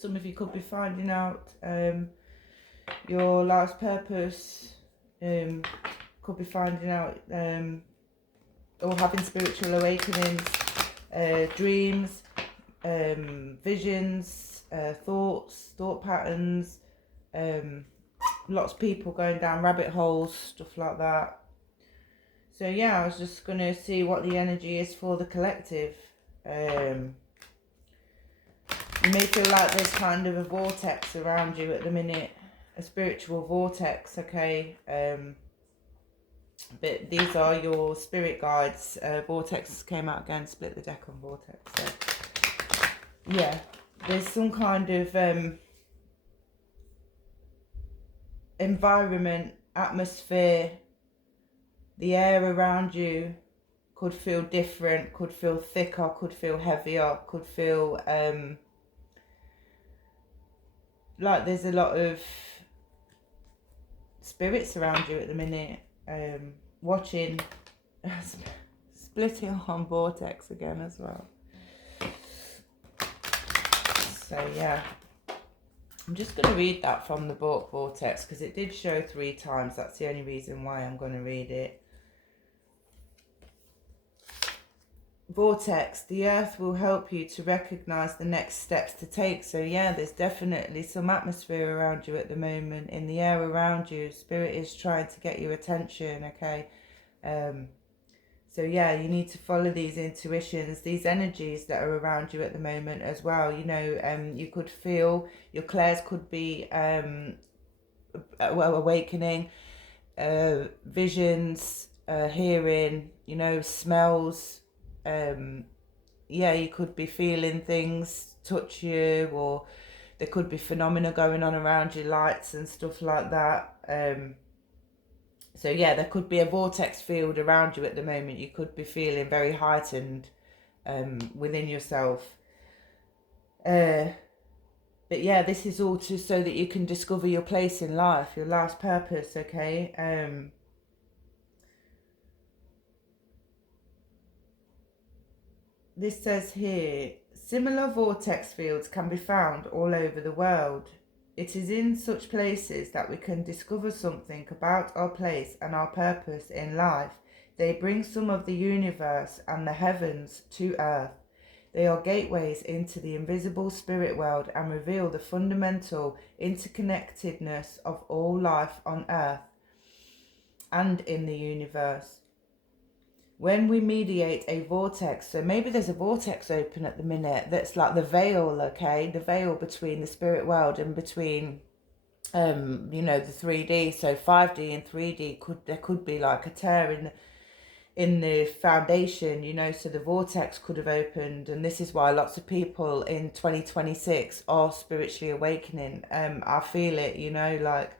Some of you could be finding out your life's purpose, could be finding out or having spiritual awakenings, dreams, visions, thought patterns, lots of people going down rabbit holes, stuff like that. So yeah, I was just going to see what the energy is for the collective. You may feel like there's kind of a vortex around you at the minute, a spiritual vortex, okay? But these are your spirit guides. Vortex came out again, split the deck on vortex. So yeah, there's some kind of environment, atmosphere. The air around you could feel different, could feel thicker, could feel heavier, could feel like there's a lot of spirits around you at the minute. Watching, splitting on vortex again as well. So yeah, I'm just going to read that from the book Vortex because it did show 3 times. That's the only reason why I'm going to read it. Vortex, the earth will help you to recognize the next steps to take. So yeah, there's definitely some atmosphere around you at the moment, in the air around you. Spirit is trying to get your attention, okay? So yeah, you need to follow these intuitions, these energies that are around you at the moment as well. You know, you could feel, your clairs could be awakening, visions, hearing, you know, smells. Yeah, you could be feeling things touch you, or there could be phenomena going on around you, lights and stuff like that. So yeah, there could be a vortex field around you at the moment. You could be feeling very heightened within yourself. But yeah, this is all so that you can discover your place in life, your life's purpose, okay? This says here, similar vortex fields can be found all over the world. It is in such places that we can discover something about our place and our purpose in life. They bring some of the universe and the heavens to earth. They are gateways into the invisible spirit world and reveal the fundamental interconnectedness of all life on earth and in the universe. When we mediate a vortex, so maybe there's a vortex open at the minute that's like the veil, okay, the veil between the spirit world and between you know, the 3D. So 5D and 3D, there could be like a tear in the foundation, you know, so the vortex could have opened, and this is why lots of people in 2026 are spiritually awakening. I feel it, you know, like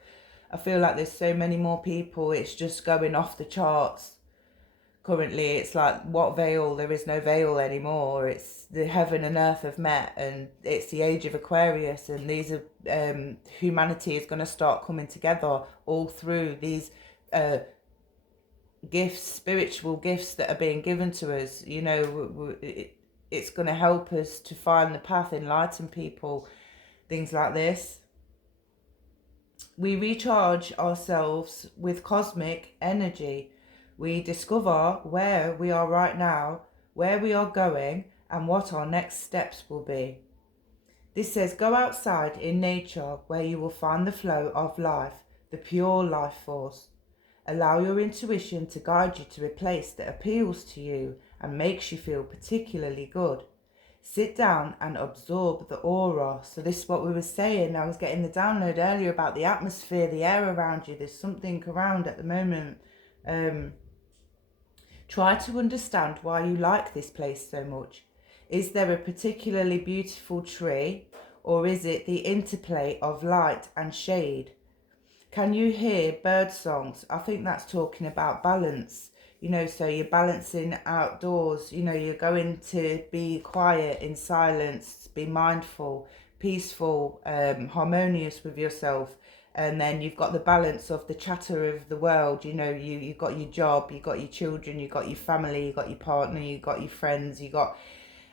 I feel like there's so many more people, it's just going off the charts. Currently it's like, what veil? There is no veil anymore. It's the heaven and earth have met, and it's the age of Aquarius, and these are humanity is going to start coming together all through these gifts, spiritual gifts that are being given to us. You know, it's going to help us to find the path, enlighten people, things like this. We recharge ourselves with cosmic energy. We discover where we are right now, where we are going, and what our next steps will be. This says, go outside in nature where you will find the flow of life, the pure life force. Allow your intuition to guide you to a place that appeals to you and makes you feel particularly good. Sit down and absorb the aura. So this is what we were saying. I was getting the download earlier about the atmosphere, the air around you. There's something around at the moment. Try to understand why you like this place so much. Is there a particularly beautiful tree, or is it the interplay of light and shade? Can you hear bird songs? I think that's talking about balance. You know, so you're balancing outdoors. You know, you're going to be quiet, in silence, be mindful, peaceful, harmonious with yourself. And then you've got the balance of the chatter of the world. You know, you've got your job, you've got your children, you've got your family, you've got your partner, you've got your friends, you've got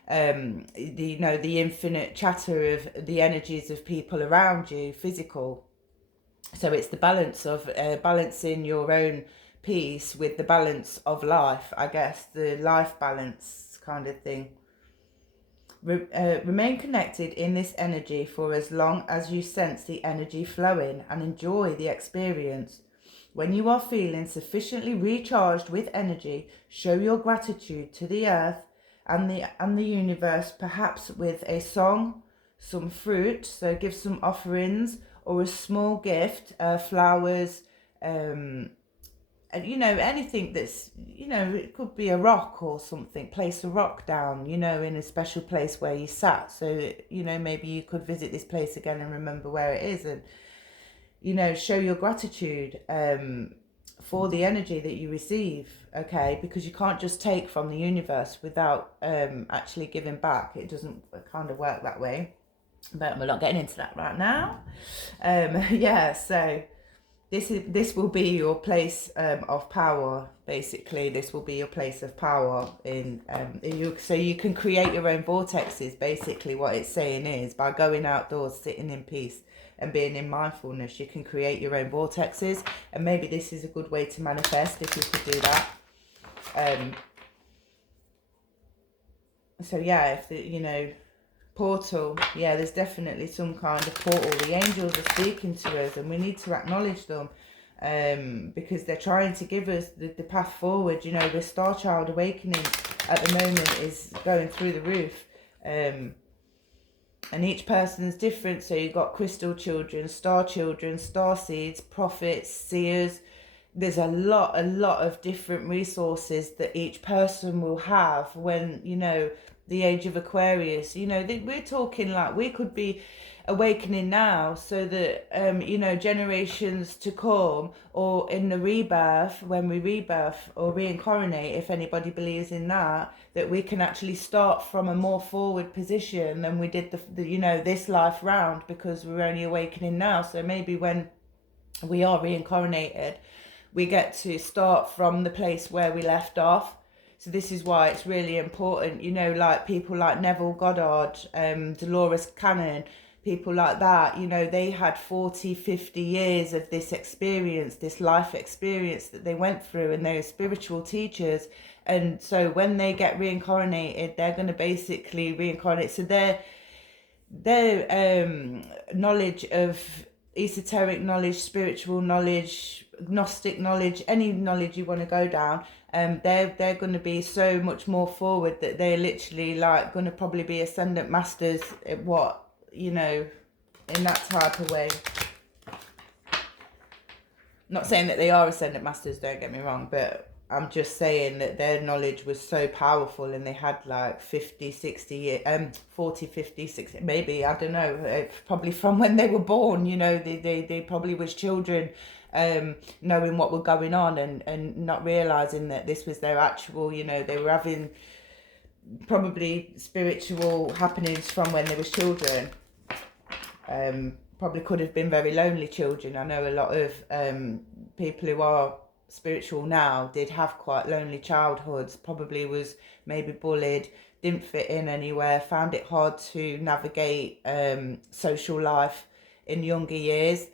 the infinite chatter of the energies of people around you, physical. So it's the balance of balancing your own peace with the balance of life, I guess, the life balance kind of thing. Remain connected in this energy for as long as you sense the energy flowing and enjoy the experience. When you are feeling sufficiently recharged with energy, show your gratitude to the earth and the universe, perhaps with a song, some fruit, so give some offerings, or a small gift, flowers, and anything that's, it could be a rock or something. Place a rock down, in a special place where you sat, so maybe you could visit this place again and remember where it is, and show your gratitude for the energy that you receive, okay? Because you can't just take from the universe without actually giving back. It doesn't kind of work that way, but we're not getting into that right now. So this will be your place of power. Basically, this will be your place of power so you can create your own vortexes. Basically, what it's saying is, by going outdoors, sitting in peace and being in mindfulness, you can create your own vortexes. And maybe this is a good way to manifest, if you could do that. If the portal, there's definitely some kind of portal. The angels are speaking to us, and we need to acknowledge them, because they're trying to give us the path forward. The Star Child awakening at the moment is going through the roof, and each person's different. So you've got crystal children, star seeds, prophets, seers. There's a lot of different resources that each person will have when, the age of Aquarius. We're talking like we could be awakening now, so that, generations to come, or in the rebirth, when we rebirth or reincarnate, if anybody believes in that we can actually start from a more forward position than we did this life round, because we're only awakening now. So maybe when we are reincarnated, we get to start from the place where we left off. So this is why it's really important, like people like Neville Goddard, Dolores Cannon, people like that, they had 40, 50 years of this experience, this life experience that they went through, and they're spiritual teachers. And so when they get reincarnated, they're going to basically reincarnate. So their knowledge of esoteric knowledge, spiritual knowledge, Gnostic knowledge, any knowledge you want to go down, they're going to be so much more forward that they're literally like going to probably be ascendant masters at in that type of way. Not saying that they are ascendant masters, don't get me wrong, but I'm just saying that their knowledge was so powerful, and they had like 50, 60 years, 40, 50, 60, maybe, I don't know, probably from when they were born, they probably was children, knowing what was going on, and not realising that this was their actual, they were having probably spiritual happenings from when they was children. Probably could have been very lonely children. I know a lot of people who are spiritual now did have quite lonely childhoods, probably was maybe bullied, didn't fit in anywhere, found it hard to navigate social life in younger years.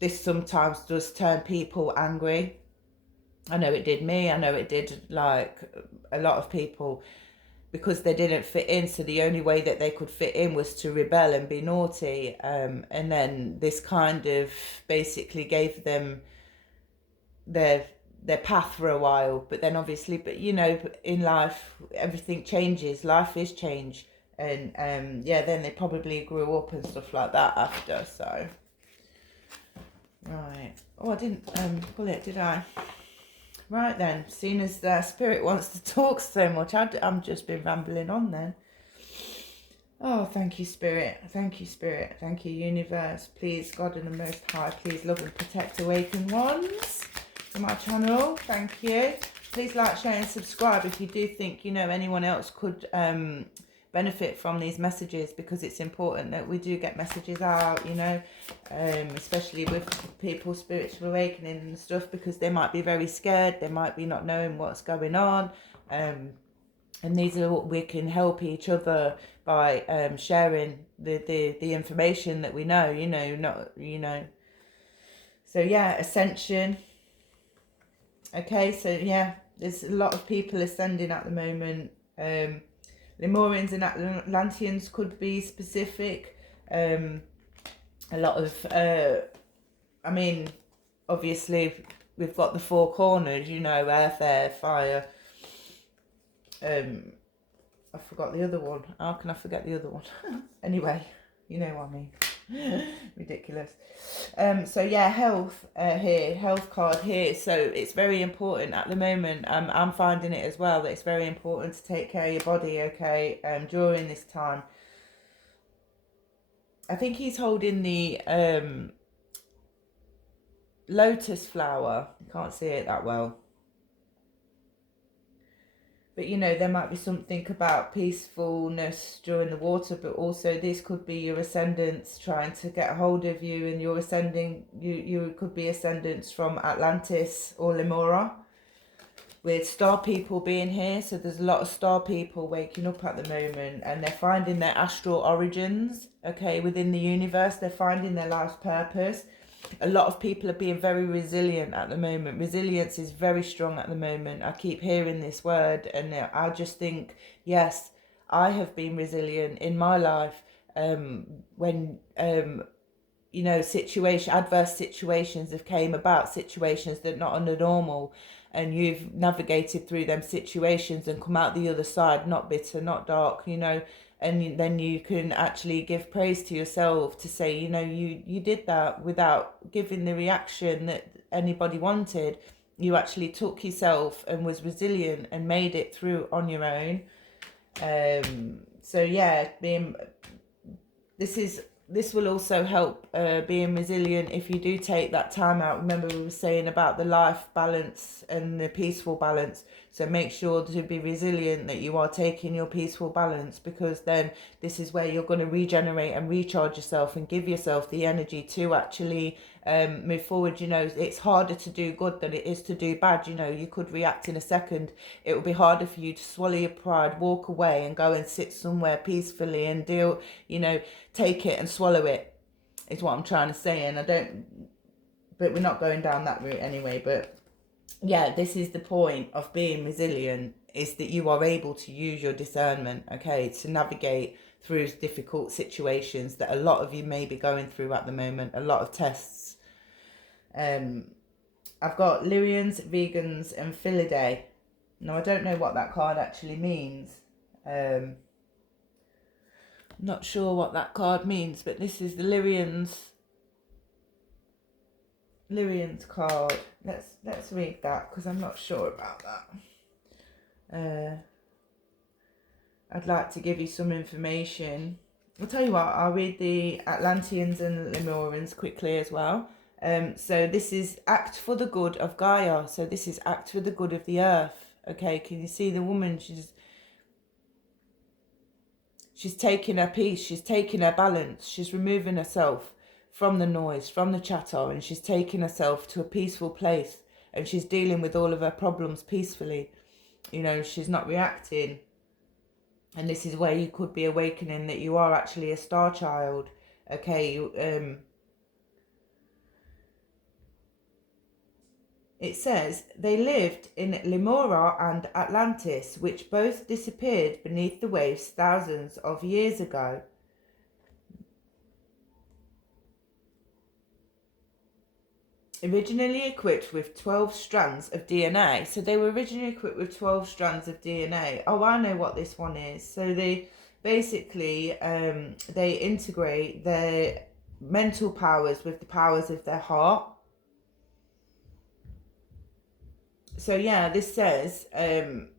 This sometimes does turn people angry. I know it did me. I know it did like a lot of people, because they didn't fit in. So the only way that they could fit in was to rebel and be naughty. And then this kind of basically gave them their path for a while. But then obviously, in life, everything changes. Life is change. And then they probably grew up and stuff like that after. So, right. Oh, I didn't pull it, did I? Right then, seeing as Spirit wants to talk so much, I'm just been rambling on then. Oh, thank you, Spirit. Thank you, Spirit. Thank you, Universe. Please, God and the Most High, please love and protect Awakened Ones for my channel. Thank you. Please like, share and subscribe if you do think, anyone else could benefit from these messages, because it's important that we do get messages out, especially with people spiritual awakening and stuff, because they might be very scared, they might be not knowing what's going on, And these are what we can help each other by sharing the information that we know, So yeah, ascension. Okay, so yeah, there's a lot of people ascending at the moment. Lemurians and Atlanteans could be specific. A lot of, obviously we've got the four corners, earth, air, fire. I forgot the other one. How can I forget the other one? Anyway, you know what I mean. Ridiculous. So yeah, health here, health card here. So it's very important at the moment. I'm finding it as well that it's very important to take care of your body. Okay, during this time. I think he's holding the lotus flower. You can't see it that well. But there might be something about peacefulness during the water, but also this could be your ascendants trying to get a hold of you, and you're ascending. You could be ascendants from Atlantis or Lemura, with star people being here. So there's a lot of star people waking up at the moment, and they're finding their astral origins. Okay, within the universe, they're finding their life's purpose. A lot of people are being very resilient at the moment. Resilience is very strong at the moment. I keep hearing this word, and I just think, yes, I have been resilient in my life. When adverse situations have came about, situations that are not under normal, and you've navigated through them situations and come out the other side, not bitter, not dark, and then you can actually give praise to yourself to say, you did that without giving the reaction that anybody wanted. You actually took yourself and was resilient and made it through on your own. So yeah, this will also help being resilient if you do take that time out. Remember, we were saying about the life balance and the peaceful balance. So make sure to be resilient that you are taking your peaceful balance, because then this is where you're going to regenerate and recharge yourself and give yourself the energy to actually move forward. It's harder to do good than it is to do bad. You could react in a second. It will be harder for you to swallow your pride, walk away and go and sit somewhere peacefully and deal, take it and swallow it, is what I'm trying to say. And but we're not going down that route anyway. But yeah, this is the point of being resilient, is that you are able to use your discernment, okay, to navigate through difficult situations that a lot of you may be going through at the moment, a lot of tests. I've got Lyrians, Vegans and Filidae. Now, I don't know what that card actually means. Not sure what that card means, but this is the Lyrians card. Let's read that, because I'm not sure about that. I'd like to give you some information. I'll tell you what, I'll read the Atlanteans and Lemurians quickly as well. So this is act for the good of Gaia. So this is act for the good of the earth. Okay, can you see the woman? She's taking her peace, she's taking her balance, she's removing herself from the noise, from the chatter, and she's taking herself to a peaceful place, and she's dealing with all of her problems peacefully. She's not reacting. And this is where you could be awakening that you are actually a star child. Okay, it says, they lived in Lemura and Atlantis, which both disappeared beneath the waves thousands of years ago. Originally equipped with 12 strands of DNA. So they were originally equipped with 12 strands of DNA. Oh, I know what this one is. So they basically, they integrate their mental powers with the powers of their heart. So yeah, this says,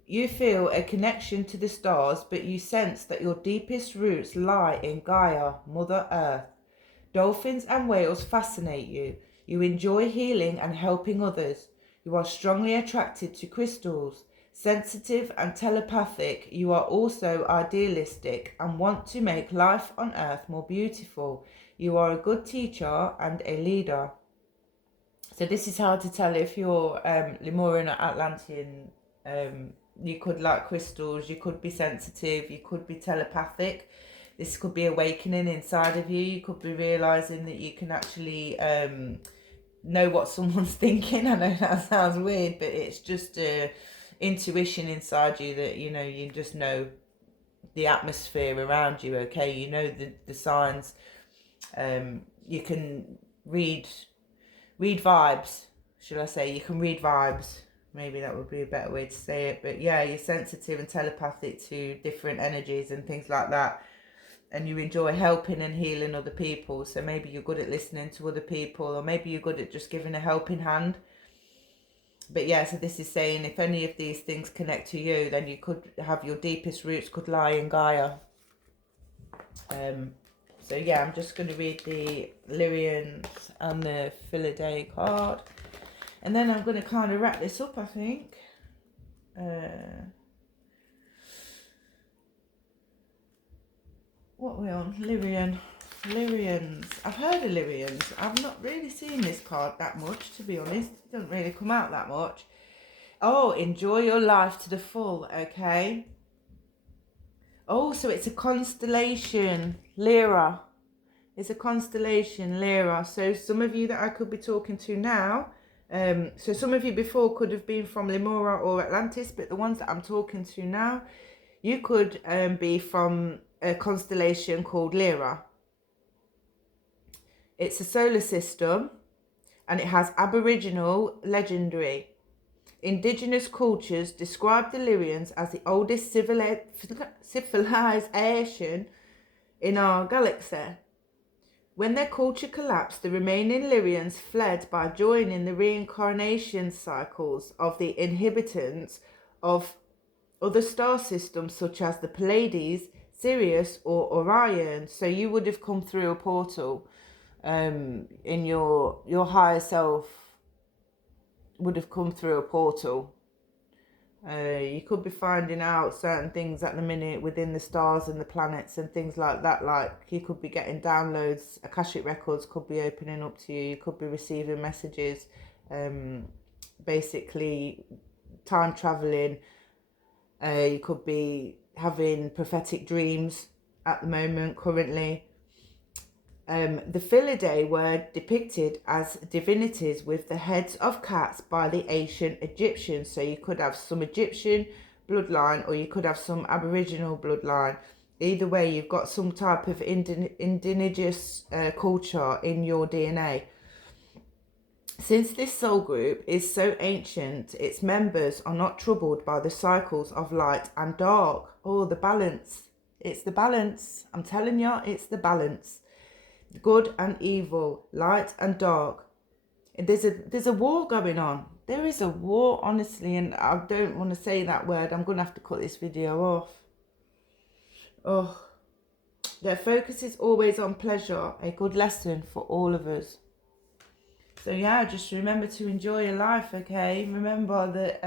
you feel a connection to the stars, but you sense that your deepest roots lie in Gaia, Mother Earth. Dolphins and whales fascinate you. You enjoy healing and helping others. You are strongly attracted to crystals. Sensitive and telepathic, you are also idealistic and want to make life on Earth more beautiful. You are a good teacher and a leader. So this is how to tell if you're Lemurian or Atlantean You could like crystals, you could be sensitive, you could be telepathic. This could be awakening inside of you. You could be realizing that you can actually know what someone's thinking. I know that sounds weird, but it's just a intuition inside you that, you know, you just know the atmosphere around you. Okay, you know the signs. You can read vibes, should I say. You can read vibes, maybe that would be a better way to say it. But yeah, you're sensitive and telepathic to different energies and things like that, and you enjoy helping and healing other people. So maybe you're good at listening to other people, or maybe you're good at just giving a helping hand. But yeah, so this is saying if any of these things connect to you, then you could have your deepest roots could lie in Gaia. So yeah, I'm just going to read the Lyrians and the Philadelphia card, and then I'm going to kind of wrap this up, I think. What are we on? Lyrians. I've heard of Lyrians. I've not really seen this card that much, to be honest. It doesn't really come out that much. Oh, enjoy your life to the full, okay? Oh, so it's a constellation, Lyra. It's a constellation, Lyra. So some of you that I could be talking to now, so some of you before could have been from Lemura or Atlantis, but the ones that I'm talking to now, you could be from a constellation called Lyra. It's a solar system, and it has Aboriginal legendary. Indigenous cultures describe the Lyrians as the oldest civilization in our galaxy. When their culture collapsed, the remaining Lyrians fled by joining the reincarnation cycles of the inhabitants of other star systems such as the Pleiades, Sirius or Orion. So you would have come through a portal, in your higher self would have come through a portal. You could be finding out certain things at the minute within the stars and the planets and things like that. Like you could be getting downloads, Akashic records could be opening up to you. You could be receiving messages, basically time traveling. You could be having prophetic dreams at the moment currently. The Filidae were depicted as divinities with the heads of cats by the ancient Egyptians. So you could have some Egyptian bloodline or you could have some Aboriginal bloodline. Either way, you've got some type of indigenous culture in your DNA. Since this soul group is so ancient, its members are not troubled by the cycles of light and dark. Oh, the balance. It's the balance. I'm telling you, it's the balance. Good and evil, light and dark. There's a war going on. There is a war, honestly, and I don't want to say that word. I'm going to have to cut this video off. Oh, their focus is always on pleasure, a good lesson for all of us. So yeah, just remember to enjoy your life, okay? Remember that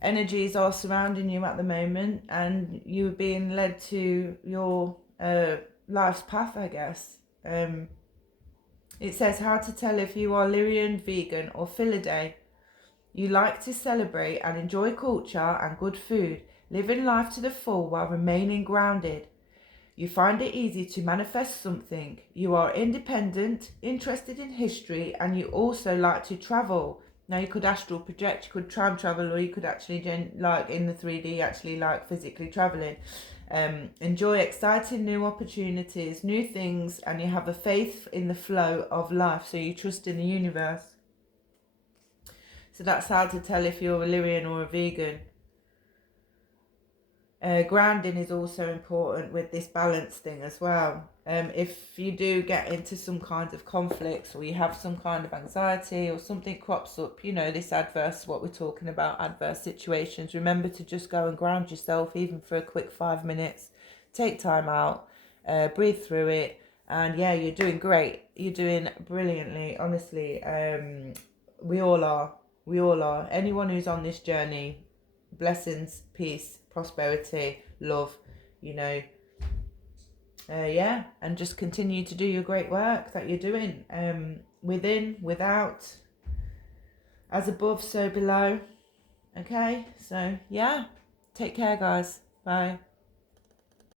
energies are surrounding you at the moment and you're being led to your life's path, I guess. It says how to tell if you are Lyrian, vegan or Filidae. You like to celebrate and enjoy culture and good food, living life to the full while remaining grounded. You find it easy to manifest something. You are independent, interested in history, and you also like to travel. Now you could astral project, you could time travel, or you could actually like in the 3D actually like physically traveling. Enjoy exciting new opportunities, new things, and you have a faith in the flow of life. So you trust in the universe. So that's how to tell if you're a Lyrian or a vegan. Grounding is also important with this balance thing as well. If you do get into some kind of conflicts or you have some kind of anxiety or something crops up, you know, this adverse, what we're talking about, adverse situations, remember to just go and ground yourself, even for a quick 5 minutes. Take time out, breathe through it, and yeah, you're doing great. You're doing brilliantly, honestly. We all are. Anyone who's on this journey, blessings, peace, prosperity, love, you know. Yeah, and just continue to do your great work that you're doing, within, without, as above, so below. Okay, so yeah, take care, guys. Bye.